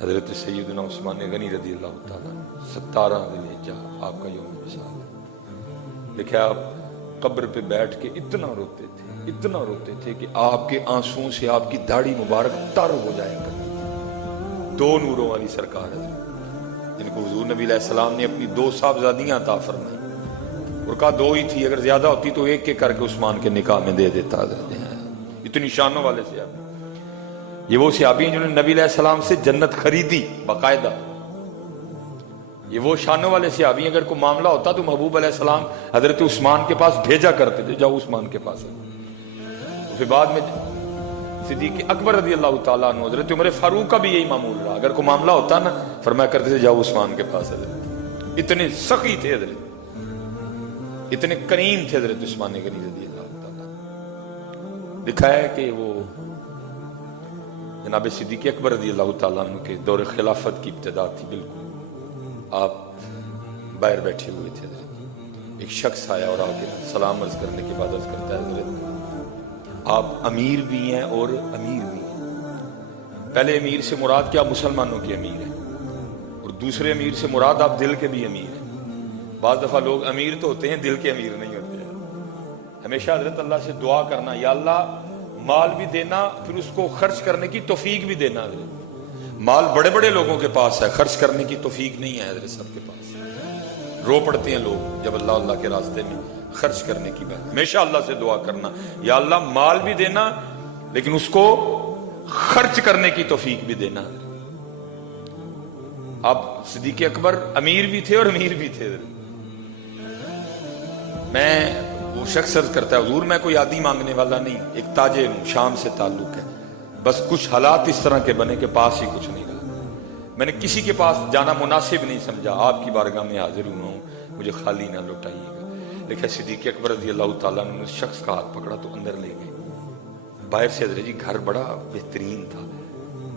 حضرت سیدنا عثمان غنی رضی اللہ تعالیٰ 17 ذوالحجہ آپ کا یوم وصال ہے۔ دیکھیں آپ قبر پہ بیٹھ کے اتنا روتے تھے کہ آپ کے آنسوں سے آپ کی داڑھی مبارک تر ہو جائے گا۔ 2 نوروں والی سرکار حضرت جن کو حضور نبی علیہ السلام نے اپنی 2 صاحبزادیاں عطا فرمائی اور کہا 2 ہی تھی، اگر زیادہ ہوتی تو 1 کر کے عثمان کے نکاح میں دے دیتا حضرت۔ اتنی شانوں والے صحابی، یہ وہ صحابی ہیں جنہوں نے نبی علیہ السلام سے جنت خریدی باقاعدہ۔ یہ وہ شانوں والے صحابی ہیں، اگر کوئی معاملہ ہوتا تو محبوب علیہ السلام حضرت عثمان کے پاس بھیجا کرتے تھے، جاؤ عثمان کے پاس۔ پھر بعد میں صدیق اکبر رضی اللہ تعالیٰ عنہ، حضرت عمر فاروق کا بھی یہی معمول رہا، اگر کوئی معاملہ ہوتا نا فرمایا کرتے تھے جاؤ عثمان کے پاس حضرت۔ اتنے سخی تھے حضرت، اتنے کریم تھے حضرت عثمان غنی رضی اللہ تعالیٰ۔ لکھا ہے کہ وہ جناب صدیق اکبر رضی اللہ تعالیٰ عنہ کے دور خلافت کی ابتدا تھی، بالکل آپ باہر بیٹھے ہوئے تھے حضرت، ایک شخص آیا اور آگے سلام عرض کرنے کے بعد عرض کرتا ہے حضرت آپ امیر بھی ہیں اور امیر بھی ہیں۔ پہلے امیر سے مراد کیا مسلمانوں کے امیر ہیں، اور دوسرے امیر سے مراد آپ دل کے بھی امیر ہیں۔ بعض دفعہ لوگ امیر تو ہوتے ہیں دل کے امیر نہیں ہوتے ہیں۔ ہمیشہ حضرت اللہ سے دعا کرنا، یا اللہ مال بھی دینا، پھر اس کو خرچ کرنے کی توفیق بھی دینا حضرت۔ مال بڑے بڑے لوگوں کے پاس ہے، خرچ کرنے کی توفیق نہیں ہے حضرت سب کے پاس۔ رو پڑتے ہیں لوگ جب اللہ کے راستے میں خرچ کرنے کی بات۔ ہمیشہ اللہ سے دعا کرنا، یا اللہ مال بھی دینا لیکن اس کو خرچ کرنے کی توفیق بھی دینا۔ آپ صدیق اکبر امیر بھی تھے اور امیر بھی تھے۔ میں وہ شخص عرض کرتا ہے حضور میں کوئی عادی مانگنے والا نہیں، ایک تاجر ہوں، شام سے تعلق ہے، بس کچھ حالات اس طرح کے بنے کہ پاس ہی کچھ نہیں رہا، میں نے کسی کے پاس جانا مناسب نہیں سمجھا، آپ کی بارگاہ میں حاضر ہوا ہوں، مجھے خالی نہ لوٹائیے گا۔ لیکن صدیق اکبر رضی اللہ تعالیٰ نے اس شخص کا ہاتھ پکڑا تو اندر لے گئے۔ باہر سے حضرت جی گھر بڑا بہترین تھا،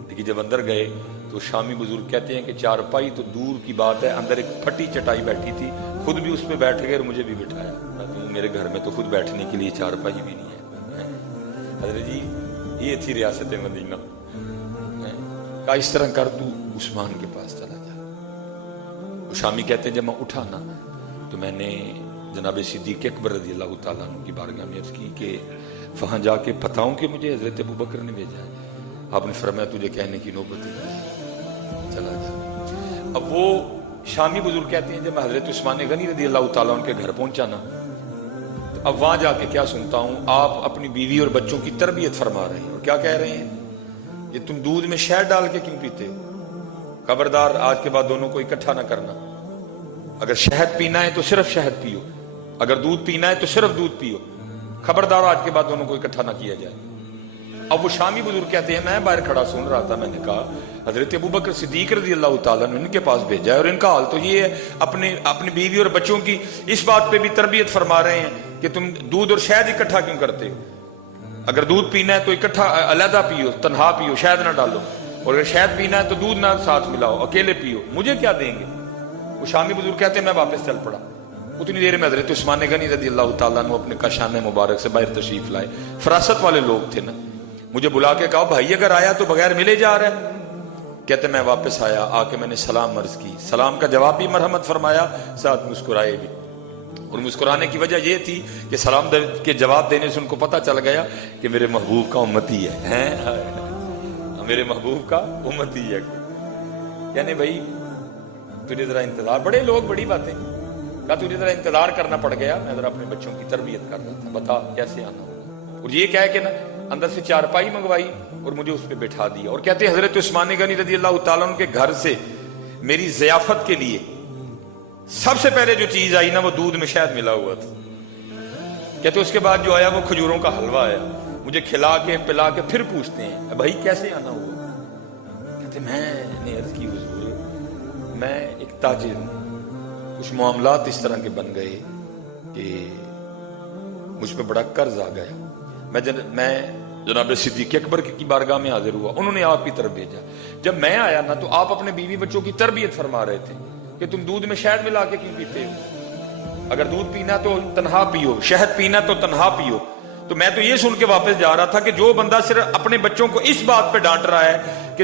لیکن جب اندر گئے تو شامی بزرگ کہتے ہیں کہ چارپائی تو دور کی بات ہے، اندر ایک پھٹی چٹائی بیٹھی تھی، خود بھی اس پہ بیٹھ گئے اور مجھے بھی بٹھایا۔ میرے گھر میں تو خود بیٹھنے کے لیے چارپائی بھی نہیں ہے۔ حضرت جی یہ تھی ریاست مدینہ۔ کہا اس طرح کر تو عثمان کے پاس چلا جا۔ وہ شامی کہتے ہیں جب میں اٹھا نا تو میں نے جناب صدیق اکبر رضی اللہ تعالیٰ عنہ کی بارگاہ میں عرض کی کہ وہاں جا کے بتاؤں کہ مجھے حضرت ابوبکر نے بھیجا ہے۔ آپ نے فرمایا تجھے کہنے کی نوبت ہی نہیں، چلا جا۔ اب وہ شامی بزرگ کہتے ہیں جب میں حضرت عثمان غنی رضی اللہ تعالیٰ عنہ کے گھر پہنچا نا تو اب وہاں جا کے کیا سنتا ہوں، آپ اپنی بیوی اور بچوں کی تربیت فرما رہے ہیں، اور کیا کہہ رہے ہیں، یہ تم دودھ میں شہد ڈال کے کیوں پیتے ہو؟ خبردار آج کے بعد دونوں کو اکٹھا نہ کرنا، اگر شہد پینا ہے تو صرف شہد پیو، اگر دودھ پینا ہے تو صرف دودھ پیو، خبردار آج کے بعد دونوں کو اکٹھا نہ کیا جائے۔ اب وہ شامی بزرگ کہتے ہیں میں باہر کھڑا سن رہا تھا، میں نے کہا حضرت ابوبکر صدیق رضی اللہ تعالیٰ نے ان کے پاس بھیجا ہے، اور ان کا حال تو یہ ہے اپنی بیوی اور بچوں کی اس بات پہ بھی تربیت فرما رہے ہیں کہ تم دودھ اور شہد اکٹھا کیوں کرتے ہو؟ اگر دودھ پینا ہے تو اکٹھا علیحدہ پیو، تنہا پیو، شہد نہ ڈالو، اور اگر شہد پینا ہے تو دودھ نہ ساتھ ملاؤ، اکیلے پیو، مجھے کیا دیں گے؟ وہ شامی بزرگ کہتے ہیں میں واپس چل پڑا۔ اتنی دیر میں حضرت عثمان غنی رضی اللہ تعالیٰ عنہ اپنے کاشان مبارک سے باہر تشریف لائے۔ فراست والے لوگ تھے نا، مجھے بلا کے کہا بھائی اگر آیا تو بغیر ملے جا رہا ہے۔ کہتے میں واپس آیا، آ کے میں نے سلام عرض کی، سلام کا جواب بھی مرحمت فرمایا، ساتھ مسکرائے بھی، اور مسکرانے کی وجہ یہ تھی کہ سلام کے جواب دینے سے ان کو پتہ چل گیا کہ میرے محبوب کا امتی ہے، میرے محبوب کا امتی ہے۔ یعنی بھائی تجھے ذرا انتظار، بڑے لوگ بڑی باتیں، کہا تجھے ذرا انتظار کرنا پڑ گیا، میں ذرا اپنے بچوں کی تربیت کر رہا تھا، بتا کیسے آنا ہوگا، اور یہ کہہ کے نا اندر سے چارپائی منگوائی اور مجھے اس پہ بٹھا دیا، اور کہتے ہیں حضرت عثمان غنی رضی اللہ تعالیٰ عنہ کے گھر سے میری ضیافت کے لیے سب سے پہلے جو چیز آئی نا وہ دودھ میں شہد ملا ہوا تھا۔ کہتے اس کے بعد جو آیا وہ کھجوروں کا حلوہ آیا، مجھے کھلا کے پلا کے پھر پوچھتے ہیں بھائی کیسے آنا ہوا؟ کہتے میں نے عرض کی حضور میں ایک تاجر ہوں، کچھ معاملات اس طرح کے بن گئے کہ مجھ پہ بڑا قرض آ گیا، میں جناب صدیق اکبر کی بارگاہ میں حاضر ہوا، انہوں نے آپ کی طرف بھیجا۔ جب میں آیا نا تو آپ اپنے بیوی بچوں کی تربیت فرما رہے تھے کہ تم دودھ میں شہد ملا کے کیوں پیتے ہو؟ اگر دودھ پینا تو تنہا پیو، شہد پینا تو تنہا پیو۔ تو میں تو یہ سن کے واپس جا رہا تھا کہ جو بندہ صرف اپنے بچوں کو اس بات پہ ڈانٹ رہا ہے کہ